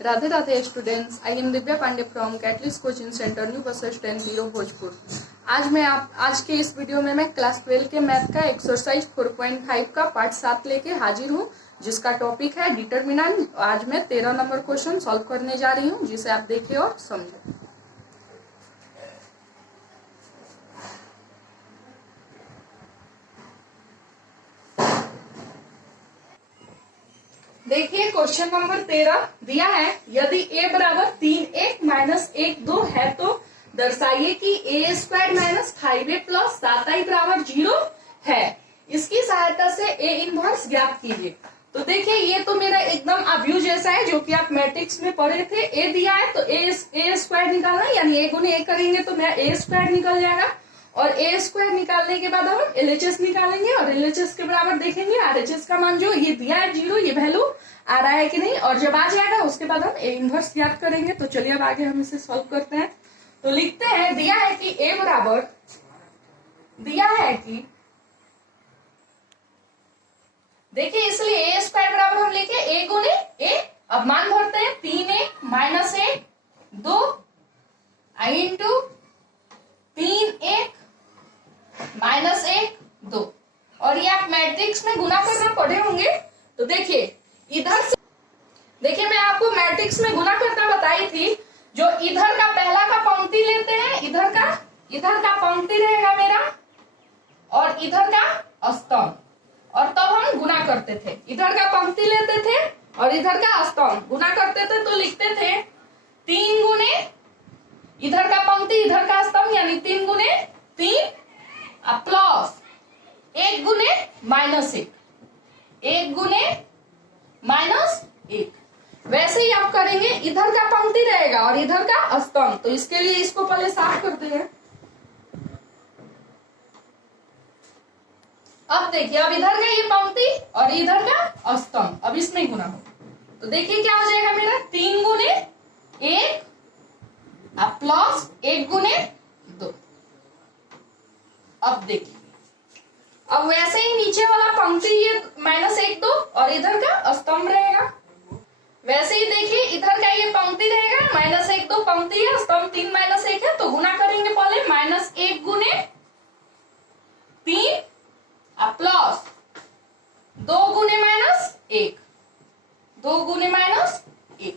Radhe Radhe students, I am Divya Pandey from Catalyst coaching centre new bus stand 0 Bhojpur. आज के इस video में मैं क्लास 12 के मैथ का एक्सरसाइज 4.5 का पार्ट 7 लेके हाजिर हूँ, जिसका टॉपिक है डिटरमिनेंट। आज मैं 13 नंबर क्वेश्चन सॉल्व करने जा रही हूँ, जिसे आप देखिए और समझें। देखिए क्वेश्चन नंबर 13 दिया है, यदि a बराबर 3a माइनस 1 2 है तो दर्शाइए कि a square minus 5a plus 7i बराबर 0 है। इसकी सहायता से a इनवर्स ज्ञात कीजिए। तो देखिए ये तो मेरा एकदम अव्यू जैसा है, जो कि आप मैट्रिक्स में पढ़े थे। a दिया है तो a स्क्वायर निकालना, यानी a गुने a करेंगे तो मेरा a स्क्वायर निकल जाएगा, और a स्क्वायर निकालने के बाद हम LHS निकालेंगे और LHS के बराबर देखेंगे RHS का मान जो ये दिया है 0, ये वैल्यू आ रहा है कि नहीं, और जब आ जाएगा उसके बाद हम a इनवर्स याद करेंगे। तो चलिए अब आगे हम इसे सॉल्व करते हैं। तो लिखते हैं, दिया है कि a बराबर, दिया है कि देखिए, इसलिए a स्क्वायर बराबर हम लिखे a गुने a। अब मान भरते हैं, 3a minus 1 2 i into 3 minus 1 2, और ये आप मैट्रिक्स में गुना करना पढ़े होंगे। तो देखिए इधर से, देखिए मैं आपको मैट्रिक्स में गुना करना बताई थी। जो इधर का पहला का पंक्ति लेते हैं, इधर का पंक्ति रहेगा मेरा, और इधर का स्तंभ, और तब हम गुना करते थे। इधर का पंक्ति लेते थे और इधर का स्तंभ गुना करते थे, तो लिखते थे 3 गुने इधर का पंक्ति इधर का स्तंभ, यानी 3 गुने 3 प्लस 1 गुने माइनस 1 गुने माइनस 1। वैसे ही आप करेंगे, इधर का पंक्ति रहेगा और इधर का स्तंभ। तो इसके लिए इसको पहले साफ करते हैं। अब देखिए, अब इधर का ये पंक्ति और इधर का स्तंभ, अब इसमें गुना हो। तो देखिए क्या हो जाएगा मेरा, 3 गुने 1 प्लस 1 गुने 2। अब देखिए, अब वैसे ही नीचे वाला पंक्ति ये माइनस 1 2 और इधर का स्तंभ रहेगा। वैसे ही देखिए, इधर का ये पंक्ति रहेगा, माइनस 1 2 पंक्ति है, स्तंभ 3 माइनस 1 है, तो गुना करेंगे पहले, माइनस 1 गुने 3 प्लस 2 गुने माइनस 1 2 गुने माइनस 1।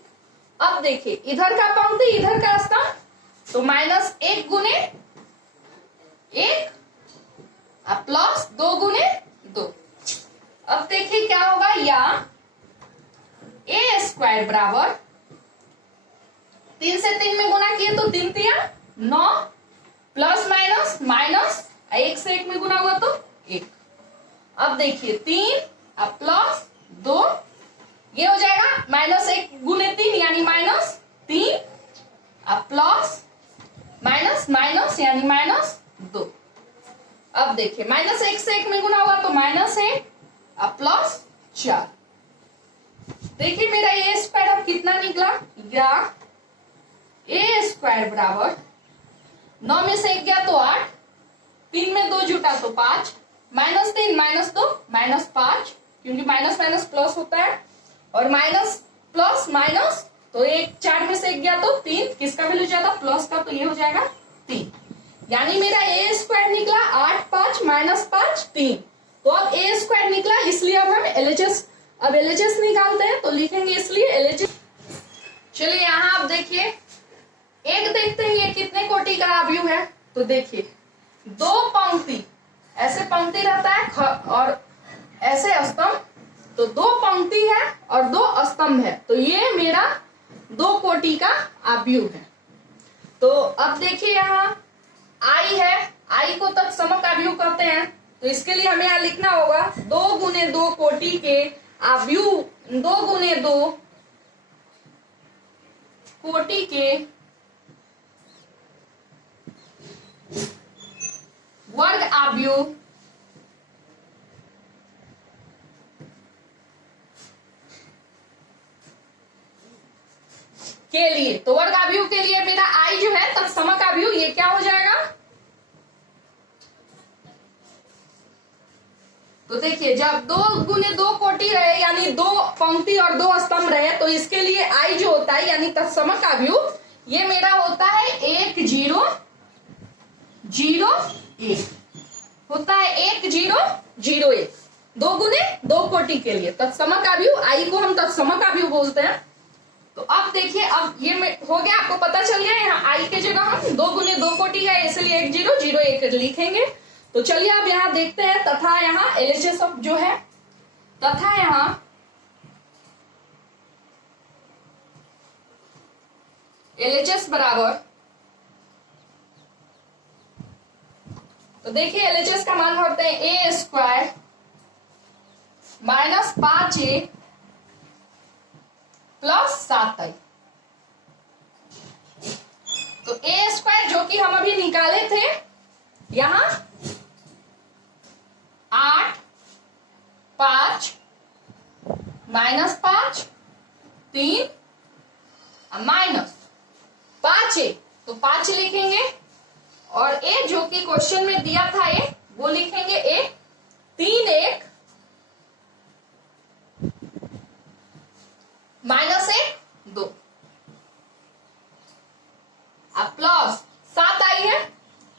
अब देखिए, इधर का पंक्ति इधर का स्तंभ, तो माइनस 1 गुने 1 प्लस 2 गुने 2। अब देखिए क्या होगा, या a स्क्वायर बराबर 3 से 3 में गुना किए तो 3 3 9 प्लस माइनस माइनस 1 से 1 में गुना हुआ तो 1। अब देखिए 3 प्लस 2, ये हो जाएगा माइनस 1 गुने 3 यानी माइनस 3 प्लस माइनस माइनस यानी माइनस 2। अब देखिए, माइनस 1 से 1 में गुना हुआ तो माइनस 1 प्लस 4। देखिए मेरा a स्क्वायर अब कितना निकला, या a स्क्वायर बराबर 9 में से 1 गया तो 8, 3 में 2 जुटा तो 5, माइनस 3 माइनस 2 माइनस 5, क्योंकि माइनस माइनस प्लस होता है, और माइनस प्लस माइनस, तो 1 4 में से 1 गया तो 3, किसका वैल्यू ज्यादा, प्लस का, तो ये हो जाएगा 3। यानी मेरा a स्क्वायर निकला 8 5 माइनस 5 3। तो अब a स्क्वायर निकला, इसलिए अब हम LHS निकालते हैं। तो लिखेंगे इसलिए LHS। चलिए यहाँ आप देखिए, एक देखते हैं ये कितने कोटि का अवयव है। तो देखिए, 2 पंक्ति, ऐसे पंक्ति रहता है और ऐसे स्तंभ, तो 2 पंक्ति है और 2 स्तंभ है, तो ये मेरा 2 कोटि का अवयव है। तो अब देखिए यहाँ I है, I को तत्समक अवयव कहते हैं। तो इसके लिए हमें यहाँ लिखना होगा 2 गुने 2 कोटि के अवयव, 2 गुने 2 कोटि के वर्ग अवयव के लिए। तो वर्ग अवयव के लिए मेरा I जो है तत्समक अवयव, ये क्या हो जाएगा, तो देखिए जब 2 गुने 2 कोटि रहे यानी 2 पंक्ति और 2 स्तंभ रहे तो इसके लिए आई जो होता है यानी तत्समक आव्यूह ये मेरा होता है 1 0 0 1 होता है 1 0 0 1 2 गुने 2 कोटि के लिए तत्समक आव्यूह आई को हम तत्समक आव्यूह बोलते हैं। तो अब देखिए अब ये हो गया, आपको पता चल गया यहाँ आई के जगह हम 2 गुने 2 कोटि है इसलिए 1 0 0 1 लिखेंगे। तो चलिए अब यहाँ देखते हैं तथा यहाँ LHS जो है तथा यहाँ LHS बराबर, तो देखिए LHS का मान करते हैं a square minus 5a plus 7i। तो a स्क्वायर जो कि हम अभी निकाले थे यहां 8 5 माइनस 5 3 माइनस 5a तो 5 लिखेंगे और a जो कि क्वेश्चन में दिया था a वो लिखेंगे a 3 1 माइनस 1 2 अब प्लस 7 आई है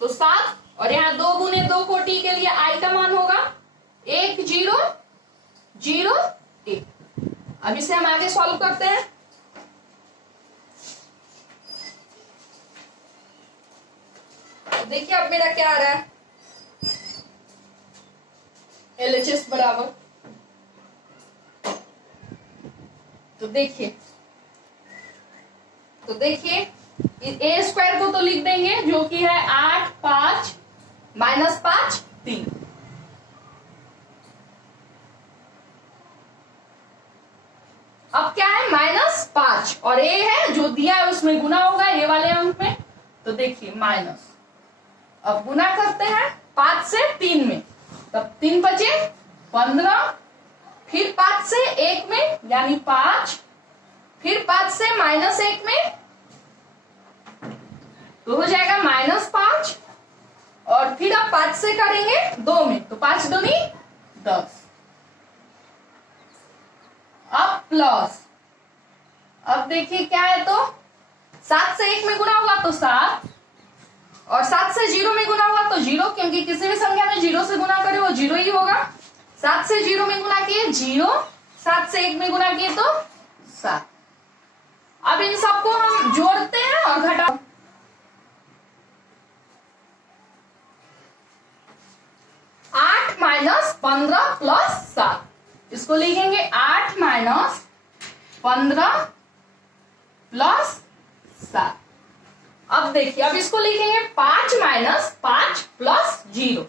तो 7 और यहाँ 2 गुने 2 कोटि के लिए आई का मान होगा 1 0 0 1। अब इसे हम आगे सॉल्व करते हैं। तो देखिए अब मेरा क्या आ रहा है LHS बराबर, तो देखिए a स्क्वायर को तो लिख देंगे जो कि है 8 5 माइनस 5 3। अब क्या है -5 और a है जो दिया है उसमें गुना होगा ये वाले अंक में। तो देखिए माइनस, अब गुना करते हैं 5 से 3 में तब 3 बचे 15, फिर 5 से 1 में यानी 5, फिर 5 से -1 में तो हो जाएगा -5 और फिर आप 5 से करेंगे 2 में तो 5 दूनी 10। अब प्लस, अब देखिए क्या है तो 7 से 1 में गुना हुआ तो 7 और 7 से 0 में गुना हुआ तो 0 क्योंकि किसी भी संख्या में 0 से गुना करे वो 0 ही होगा। 7 से 0 में गुना किए 0, 7 से 1 में गुना किए तो 7। अब इन सबको हम जोड़ते हैं और घटा, आठ माइनस 15 प्लस 7 इसको लिखेंगे 8 माइनस 15 प्लस 7। अब देखिए अब इसको लिखेंगे 5 माइनस 5 प्लस 0,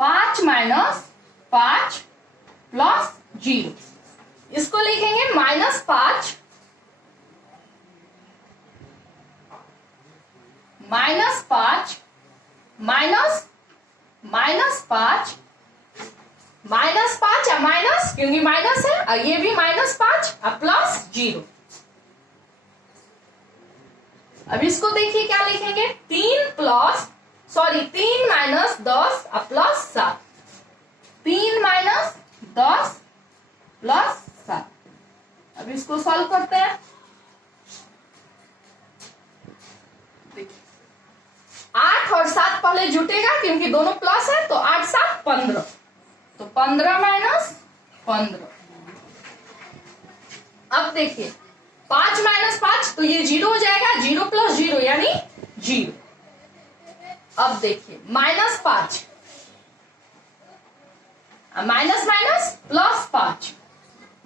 5 माइनस 5 प्लस 0 इसको लिखेंगे -5 -5 -5 -5 माइनस क्योंकि माइनस है और ये भी -5 और प्लस 0। अब इसको देखिए क्या लिखेंगे 3 माइनस 10 और प्लस 7, 3 माइनस 10 प्लस 7। अब इसको सॉल्व करते हैं। देखिए 8 और 7 पहले जुटेगा क्योंकि दोनों प्लस है तो 8 7 15 तो 15 माइनस 15। अब देखिए 5 माइनस 5 तो ये 0 हो जाएगा, 0 प्लस 0 यानी 0। अब देखिए -5 माइनस माइनस प्लस 5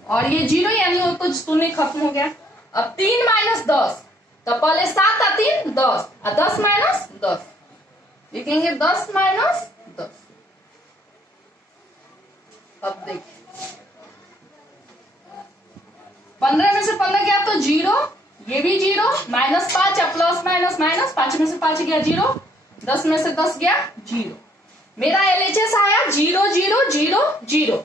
और ये 0 यानी वो तो शून्य खत्म हो गया। अब 3 माइनस 10 तो पहले 7 और 3 10 और 10 माइनस 10 लिखेंगे 10 माइनस 10। अब देखिए 15 में से 15 गया तो 0, ये भी 0, -5 और प्लस माइनस माइनस, 5 में से 5 गया 0, 10 में से 10 गया 0। मेरा LHS आया 0 0 0 0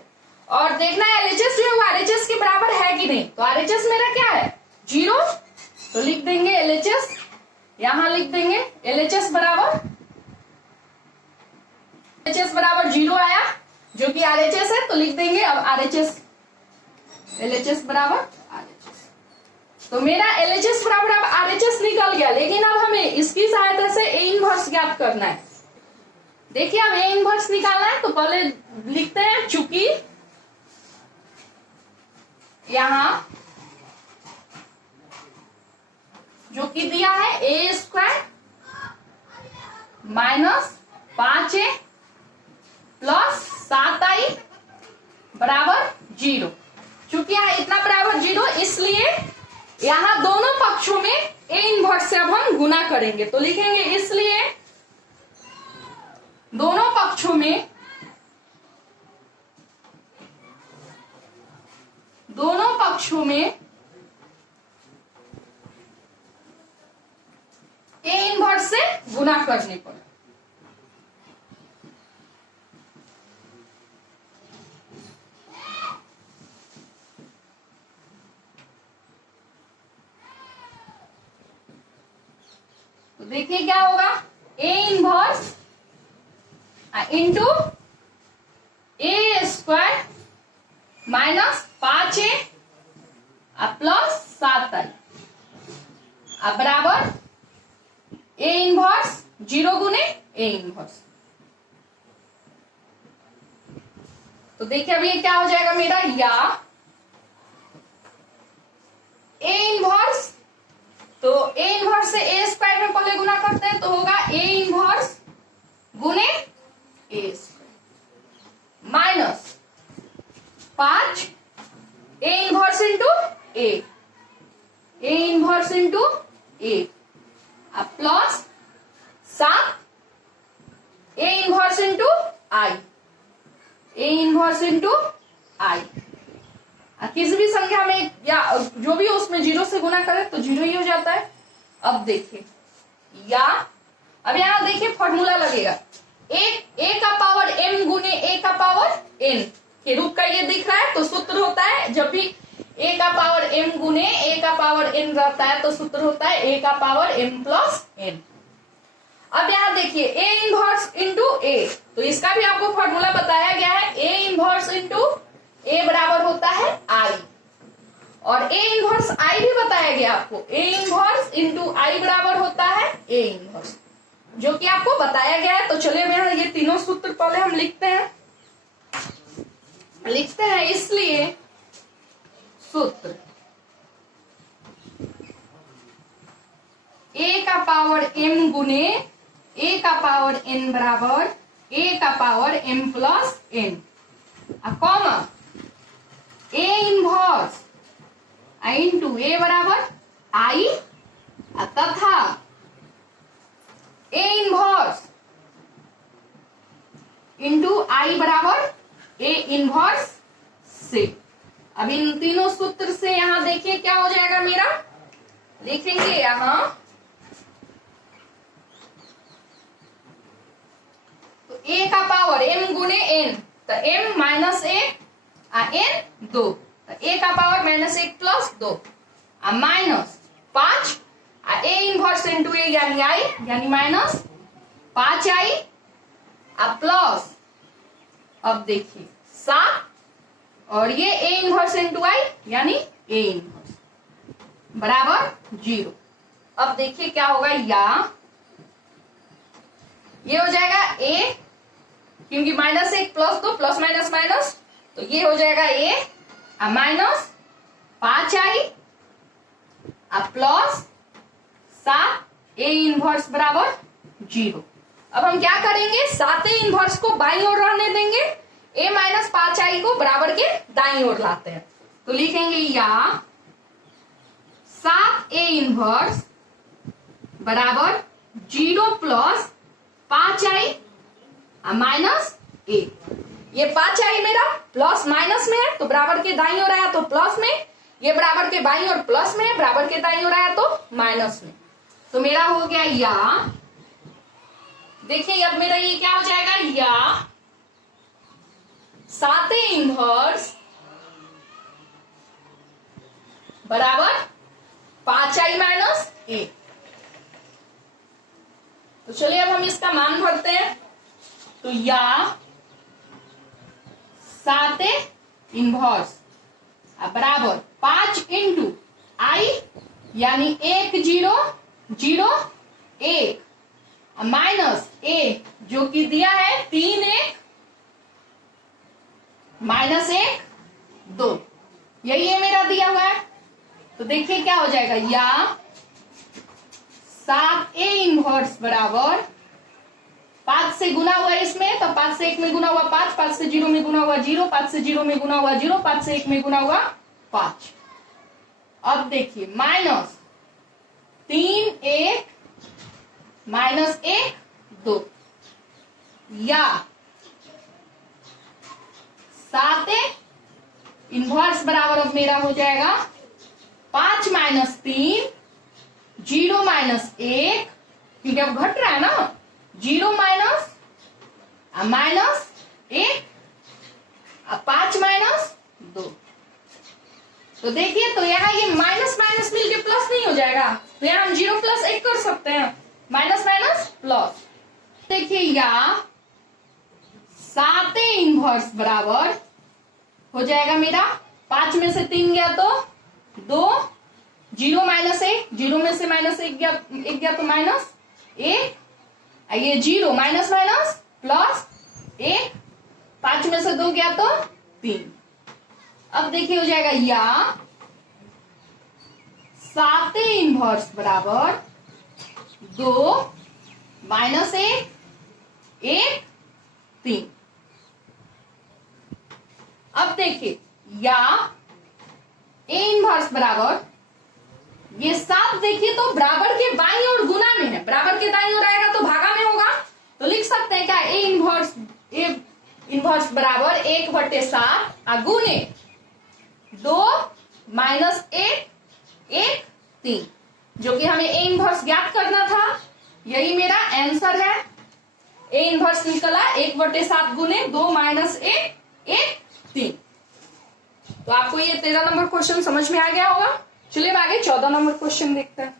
और देखना है LHS जो है वो RHS के बराबर है कि नहीं। तो RHS मेरा क्या है 0 तो लिख देंगे LHS, यहां लिख देंगे LHS बराबर 0 आया जो कि RHS है, तो लिख देंगे अब RHS, LHS बराबर RHS। तो मेरा LHS बराबर अब RHS निकल गया, लेकिन अब हमें इसकी सहायता से A इनवर्स ज्ञात करना है। देखिए अब A इनवर्स निकालना है, तो पहले लिखते हैं, चूंकि यहां जो कि दिया है A² minus 5A plus 7I बराबर 0। चूंकि यहाँ इतना बराबर 0, इसलिए यहां दोनों पक्षों में A इनवर्स से अब हम गुना करेंगे। तो लिखेंगे इसलिए दोनों पक्षों में A इनवर्स से गुना करने पर तो देखिए क्या होगा, A inverse into A² minus 5A plus 7I बराबर A इनवर्स 0 गुने A इनवर्स। तो देखिए अब ये क्या हो जाएगा मेरा, या A इनवर्स, तो A इनवर्स से A² में पहले गुना करते हैं, तो होगा A इनवर्स गुने A² minus 5 A inverse into A inverse into A plus 7 A inverse into I inverse into I। किसी भी संख्या में या जो भी उसमें 0 से गुना करे तो 0 ही हो जाता है। अब देखिए, या अब यहां देखिए फॉर्मूला लगेगा, a का पावर m गुने a का पावर n के रूप का ये दिख रहा है, तो सूत्र होता है जब भी a का पावर m गुने a का पावर n रहता है, तो सूत्र होता है a का पावर m प्लस n। अब यहां देखिए a इनवर्स इंटू a, तो इसका भी आपको फॉर्मूला बताया गया है, a इनवर्स इंटू a बराबर होता है I, और a इनवर्स I भी बताया गया आपको, a इनवर्स इंटू I बराबर होता है a इनवर्स, जो कि आपको बताया गया है। तो चलिए यहाँ ये तीनों सूत्र पहले हम लिखते हैं, इसलिए सूत्र a का पावर m गुने a का पावर n बराबर a का power m plus n, comma a inverse into a बराबर I तथा A इनवर्स इंटू I बराबर A इनवर्स से। अब इन तीनों सूत्र से यहां देखिए क्या हो जाएगा मेरा, लिखेंगे यहां, तो A का पावर m गुने n, तो m माइनस a n 2, तो A का power minus 1 plus 2 minus 5 A inverse into A यानी I यानी माइनस 5I प्लस, अब देखिए 7, और ये A इनवर्स इंटू I यानी A इनवर्स बराबर 0। अब देखिए क्या होगा, या ये हो जाएगा A, क्योंकि minus 1 plus 2 plus minus minus, तो ये हो जाएगा A minus 5I plus 7 A inverse बराबर 0। अब हम क्या करेंगे, 7 A इनवर्स को बाईं ओर रहने देंगे, A माइनस 5I को बराबर के दाईं ओर लाते हैं, तो लिखेंगे या 7 A इनवर्स बराबर 0 प्लस 5I माइनस A। ये 5I मेरा प्लस माइनस में है, तो बराबर के दाईं ओर आया तो प्लस में, ये बराबर के बाईं ओर प्लस में, बराबर के दाईं ओर आया तो माइनस में, तो मेरा हो गया या, देखिए अब मेरा ये क्या हो जाएगा, या 7 इनवर्स बराबर 5I माइनस A। तो चलिए अब हम इसका मान भरते हैं, तो या 7 इनवर्स बराबर 5 इंटू आई यानी 1 0 0 1 माइनस ए जो कि दिया है 3 1 माइनस 1 2, यही है मेरा दिया हुआ है। तो देखिए क्या हो जाएगा, या 7a इनवर्स बराबर 5 से गुना हुआ इसमें, तो 5 से 1 में गुना हुआ 5, 5 से 0 में गुना हुआ 0, 5 से 0 में गुना हुआ 0, 5 से 1 में गुना हुआ 5। अब देखिए माइनस 3 1 माइनस 1 2, या 7 इनवर्स बराबर अब मेरा हो जाएगा 5 माइनस 3 0 माइनस 1, क्योंकि अब घट रहा है ना, 0 माइनस माइनस 1 5 माइनस 2। तो देखिए तो यहाँ ये माइनस माइनस मिलके प्लस नहीं हो जाएगा, तो यहाँ हम 0 प्लस 1 कर सकते हैं, माइनस माइनस प्लस। देखिए या 7 इनवर्स बराबर हो जाएगा मेरा 5 में से 3 गया तो 2, 0 माइनस 1, 0 में से माइनस 1 गया तो माइनस 1, ये 0 माइनस माइनस प्लस 1, 5 में से 2 गया तो 3। अब देखिए हो जाएगा या 7 इनवर्स बराबर 2 माइनस 1 1 3। अब देखिए या a इनवर्स बराबर ये 7 देखिए तो बराबर के बाईं ओर गुना में है, बराबर के दाईं ओर आएगा तो भागा में होगा, तो लिख सकते हैं क्या a इनवर्स बराबर 1/7 गुने 2 माइनस 1 1 3, जो कि हमें a इनवर्स ज्ञात करना था, यही मेरा आंसर है। a इनवर्स निकला 1/7 गुने 2 माइनस 1 1 3। तो आपको ये 13 नंबर क्वेश्चन समझ में आ गया होगा। चलिए आगे 14 नंबर क्वेश्चन देखते हैं।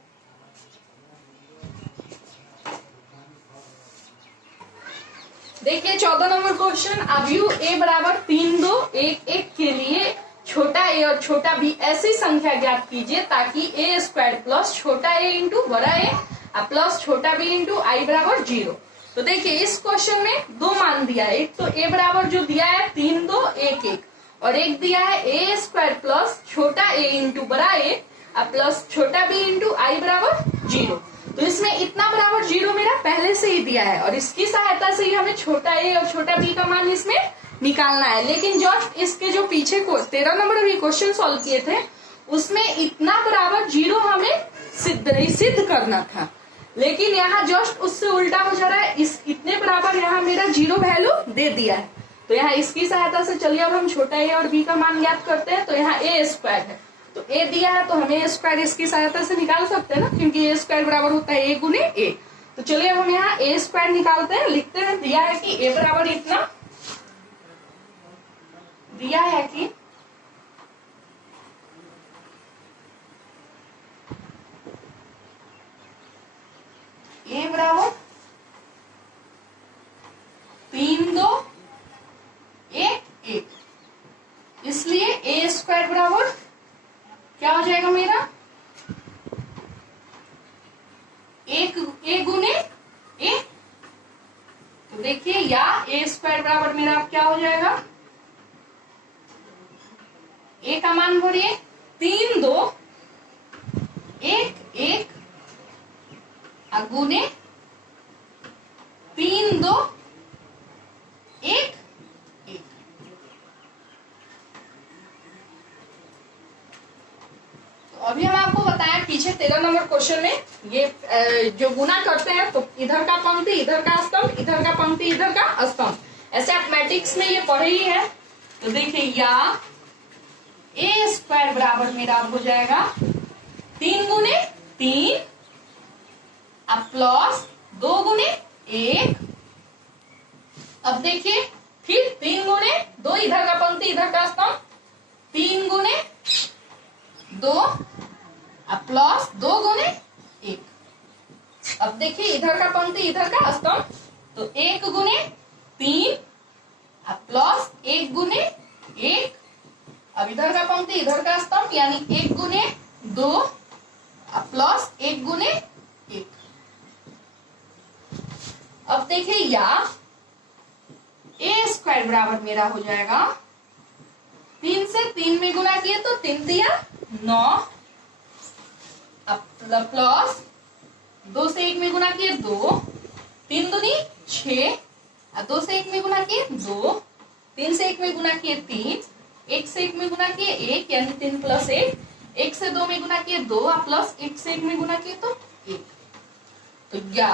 देखिए 14 नंबर क्वेश्चन, अवयु a बराबर 3 2 1 1 के लिए छोटा a और छोटा b ऐसी संख्या ज्ञात कीजिए ताकि a स्क्वायर प्लस छोटा a इंटू बड़ा a प्लस छोटा b इंटू आई बराबर 0। तो देखिए इस क्वेश्चन में दो मान दिया है, एक तो a बराबर जो दिया है 3 2 1 1 और एक दिया है a स्क्वायर प्लस छोटा a इंटू बड़ा a प्लस छोटा b इंटू आई बराबर 0। तो इसमें इतना बराबर 0 मेरा पहले से ही दिया है और इसकी सहायता से ही हमें छोटा a और छोटा b का मान इसमें निकालना है। लेकिन जस्ट इसके जो पीछे को 13 नंबर अभी क्वेश्चन सॉल्व किए थे उसमें इतना बराबर 0 हमें सिद्ध करना था, लेकिन यहाँ जस्ट उससे उल्टा हो जा रहा है, इस इतने बराबर यहाँ मेरा 0 वैल्यू दे दिया है। तो यहाँ इसकी सहायता से चलिए अब हम छोटा a और b का मान ज्ञात करते हैं। तो यहाँ a स्क्वायर है तो a दिया है तो हमें a स्क्वायर इसकी सहायता से निकाल सकते हैं ना, क्योंकि a स्क्वायर बराबर होता है a गुने a। तो चलिए अब हम यहाँ a स्क्वायर निकालते हैं, लिखते हैं दिया है कि a बराबर इतना दिया है कि a बराबर 3 2 1 1, इसलिए a स्क्वायर बराबर क्या हो जाएगा मेरा 1 a गुने a। तो देखिए या a स्क्वायर बराबर मेरा अब क्या हो जाएगा, a का मान भरिए 3 2 1 1 गुने 3 2 1 1। तो अभी हम आपको बताया पीछे 13 नंबर क्वेश्चन में ये जो गुना करते हैं तो इधर का पंक्ति इधर का स्तंभ, इधर का पंक्ति इधर का स्तंभ, ऐसे मैट्रिक्स में ये पढ़े ही है। तो देखिए या a स्क्वायर बराबर मेरा हो जाएगा 3 गुने 3 प्लस 2 गुने 1। अब देखिए फिर 3 गुने 2 इधर का पंक्ति इधर का स्तंभ, 3 गुने 2 प्लस 2 गुने 1। अब देखिए इधर का पंक्ति इधर का स्तंभ, तो 1 गुने 3 अब प्लस 1 गुने 1, अब इधर का पंक्ति इधर का स्तंभ यानी 1 गुने 2, अब प्लस 1 गुने 1। अब देखिए या a स्क्वायर बराबर मेरा हो जाएगा 3 से 3 में गुना किए तो 3 दिया 9, अब प्लस 2 से 1 में गुना किए 2, 3 दूनी 6, 2 से 1 में गुना किए 2, 3 से 1 में गुना किए 3, 1 से 1 में गुना किए 1 यानी 3 प्लस 1, 1 से 2 में गुना किए 2, प्लस 1 से 1 में गुना किए तो 1। तो या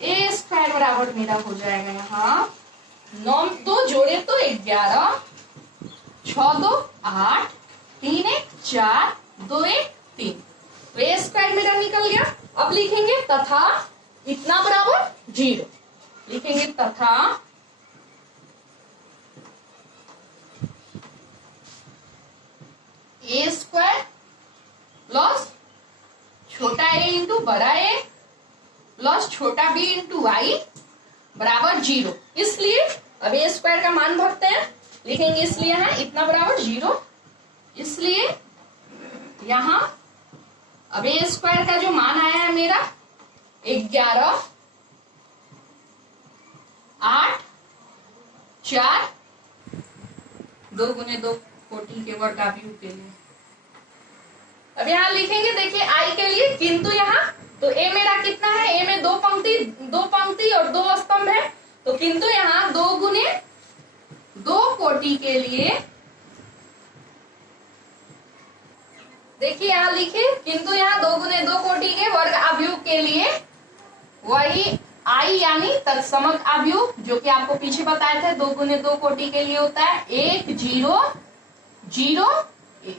a स्क्वायर बराबर मेरा हो जाएगा यहाँ 9 2 जोड़े तो 11, 6 2 8, 3 1 4, 2 1 3। तो a स्क्वायर मेरा निकल गया। अब लिखेंगे तथा इतना बराबर 0, लिखेंगे तथा a स्क्वायर प्लस छोटा a इंटू बड़ा a प्लस छोटा b इंटू वाई बराबर 0। इसलिए अब a स्क्वायर का मान भरते हैं, लिखेंगे इसलिए है इतना बराबर 0, इसलिए यहां अब a स्क्वायर का जो मान आया है मेरा 11 8 4, 2 गुने 2 कोटि के वर्ग आव्यूह के लिए। अब यहाँ लिखेंगे देखिए आई के लिए, किंतु यहाँ तो a मेरा कितना है, a में 2 पंक्ति और 2 स्तंभ है, तो किंतु यहाँ 2 गुने 2 कोटि के लिए देखिए यहाँ लिखिए, किंतु यहाँ 2 गुने 2 कोटि के वर्ग आव्यूह के लिए वही आई यानी तत्समक आव्यूह जो कि आपको पीछे बताए थे 2 गुने 2 कोटि के लिए होता है 1 0 0 1।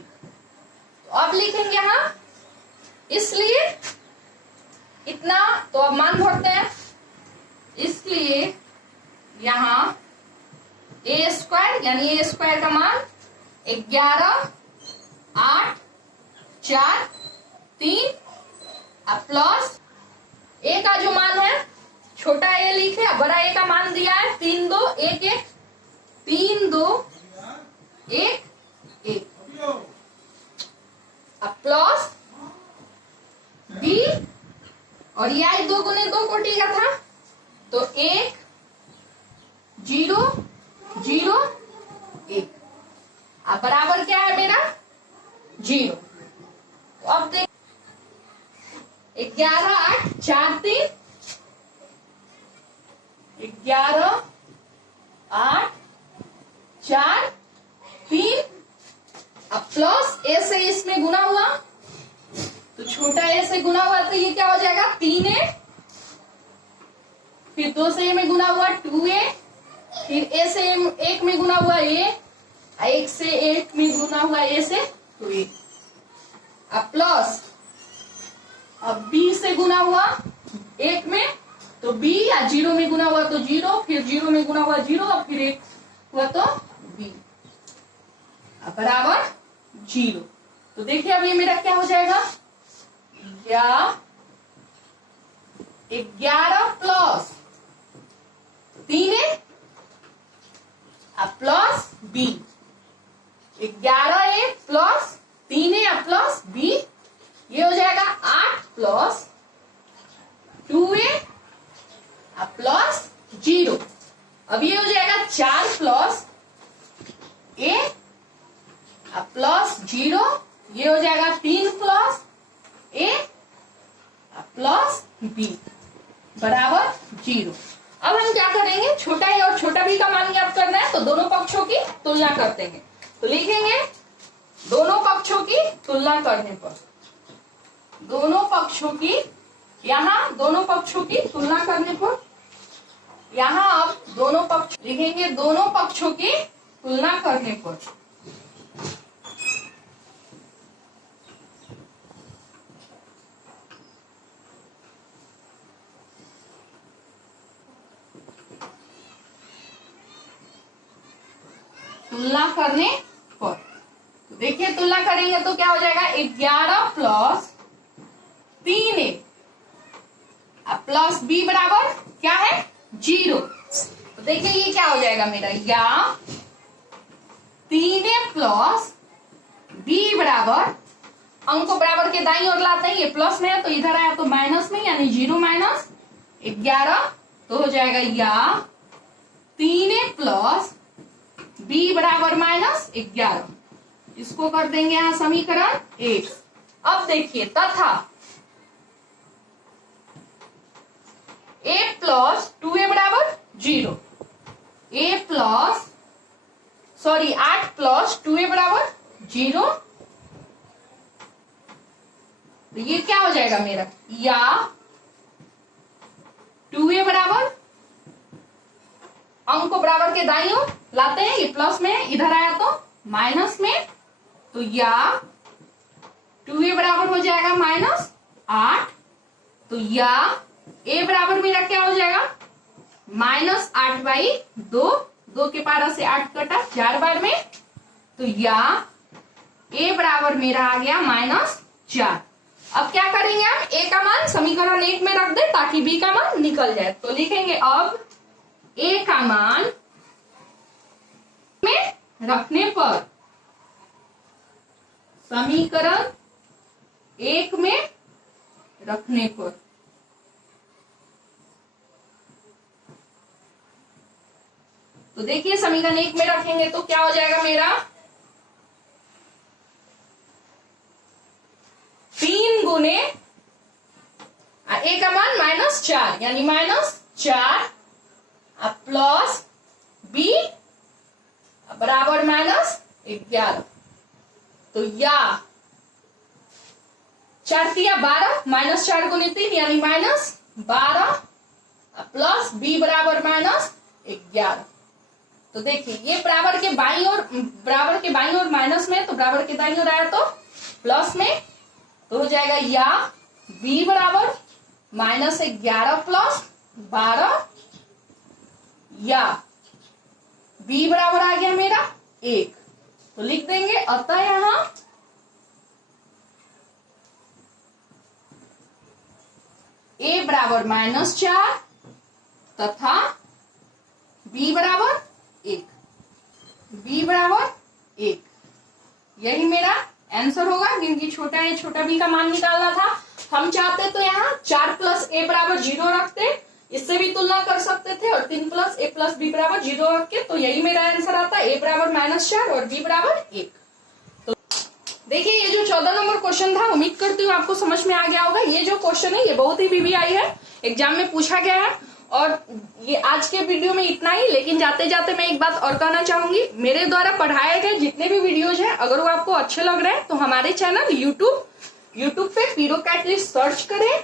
तो अब लिखेंगे यहाँ इसलिए इतना, तो अब मान भरते हैं, इसलिए यहाँ a स्क्वायर यानी a स्क्वायर का मान 11 8 4 3, अब प्लस a का जो मान है छोटा a लिखे, बड़ा a का मान दिया है 3 2 1 1, 3 2 1 1, अब प्लस b और यह 2 गुने 2 कोटि का था तो 1 0 0 1, अब बराबर क्या है मेरा 0। तो अब देख 11 8 4 3, 11 8 4 3, अब प्लस a से इसमें गुना हुआ तो छोटा a से गुना हुआ तो ये क्या हो जाएगा 3a, फिर 2 से a में गुना हुआ 2a, फिर a से 1 में गुना हुआ a, 1 से 1 में गुना हुआ a से 2a, अब प्लस अब b से गुना हुआ 1 में तो b या 0 में गुना हुआ तो 0, फिर 0 में गुना हुआ 0, और फिर 1 हुआ तो b, अब बराबर 0। तो देखिए अब ये मेरा क्या हो जाएगा, या 11 प्लस 3a अब plus b, 11a plus 3a plus b, ये हो जाएगा 8 प्लस 2a अब प्लस 0, अब ये हो जाएगा 4 प्लस a अब प्लस 0, ये हो जाएगा 3 प्लस a अब प्लस b बराबर 0। अब हम क्या करेंगे, छोटा a और छोटा b का मान ज्ञात करना है तो दोनों पक्षों की तुलना करते हैं। तो लिखेंगे दोनों पक्षों की तुलना करने पर, दोनों पक्षों की, यहाँ दोनों पक्षों की तुलना करने पर, यहाँ अब दोनों पक्ष लिखेंगे दोनों पक्षों की तुलना करने पर, तुलना करने पर। तो देखिए तुलना करेंगे तो क्या हो जाएगा 11 प्लस 3a अब प्लस b बराबर क्या है 0। देखिए ये क्या हो जाएगा मेरा, या 3a प्लस b बराबर, अंक को बराबर के दाईं ओर लाते हैं, ये प्लस में है तो इधर आया तो माइनस में, यानी 0 माइनस 11, तो हो जाएगा या 3a प्लस b बराबर माइनस 11। इसको कर देंगे यहां समीकरण 1। अब देखिए तथा a प्लस 2a बराबर 0, 8 प्लस 2a बराबर 0, तो ये क्या हो जाएगा मेरा, या 2a बराबर, अंक को बराबर के दाईं ओर लाते हैं, ये प्लस में है, इधर आया तो माइनस में, तो या 2a बराबर हो जाएगा माइनस 8, तो या a बराबर मेरा क्या हो जाएगा, माइनस 8/2, 2 के पारा से 8 कटा 4 बार में, तो या a बराबर मेरा आ गया -4। अब क्या करेंगे हम, a का मान समीकरण 1 में रख दे ताकि b का मान निकल जाए। तो लिखेंगे अब a का मान में रखने पर, समीकरण 1 में रखने पर, तो देखिए समीकरण 1 में रखेंगे तो क्या हो जाएगा मेरा, 3 गुने a का मान -4 यानी -4 प्लस b बराबर -11, तो या 4 तिया 12, -4 गुने 3 यानी -12 प्लस b बराबर -11। तो देखिए ये बराबर के बाईं ओर माइनस में, तो बराबर के दाईं ओर आया तो प्लस में, तो हो जाएगा या b बराबर -11 प्लस 12, या b बराबर आ गया मेरा 1। तो लिख देंगे अतः यहां a बराबर -4 तथा b बराबर 1, b बराबर 1, यही मेरा आंसर होगा, क्योंकि छोटा a छोटा b का मान निकालना था। हम चाहते तो यहाँ 4 प्लस a बराबर 0 रखते, इससे भी तुलना कर सकते थे, और 3 प्लस a प्लस b बराबर 0 रख के, तो यही मेरा आंसर आता है, a बराबर -4 और b बराबर 1। तो देखिए ये जो 14 नंबर क्वेश्चन था, उम्मीद करती हूँ आपको समझ में आ गया होगा। ये जो क्वेश्चन है ये बहुत ही VVI है, एग्जाम में पूछा गया है। और ये आज के वीडियो में इतना ही, लेकिन जाते जाते मैं एक बात और कहना चाहूंगी, मेरे द्वारा पढ़ाए गए जितने भी वीडियोज हैं, अगर वो आपको अच्छे लग रहे हैं तो हमारे चैनल यूट्यूब पे पीरो कैटलिस्ट सर्च करें,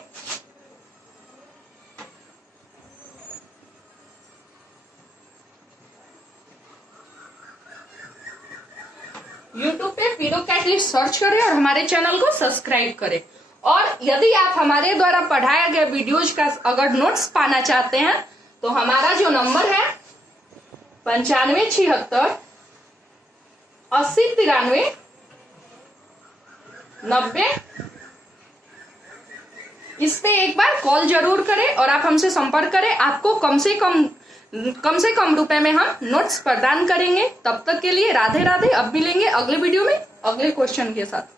यूट्यूब पे पीरो कैटलिस्ट सर्च करें और हमारे चैनल को सब्सक्राइब करें। और यदि आप हमारे द्वारा पढ़ाया गया वीडियोज का अगर नोट्स पाना चाहते हैं तो हमारा जो नंबर है 9576 8093 90, इस पे एक बार कॉल जरूर करें और आप हमसे संपर्क करें। आपको कम से कम रुपए में हम नोट्स प्रदान करेंगे। तब तक के लिए राधे राधे। अब मिलेंगे अगले वीडियो में अगले क्वेश्चन के साथ।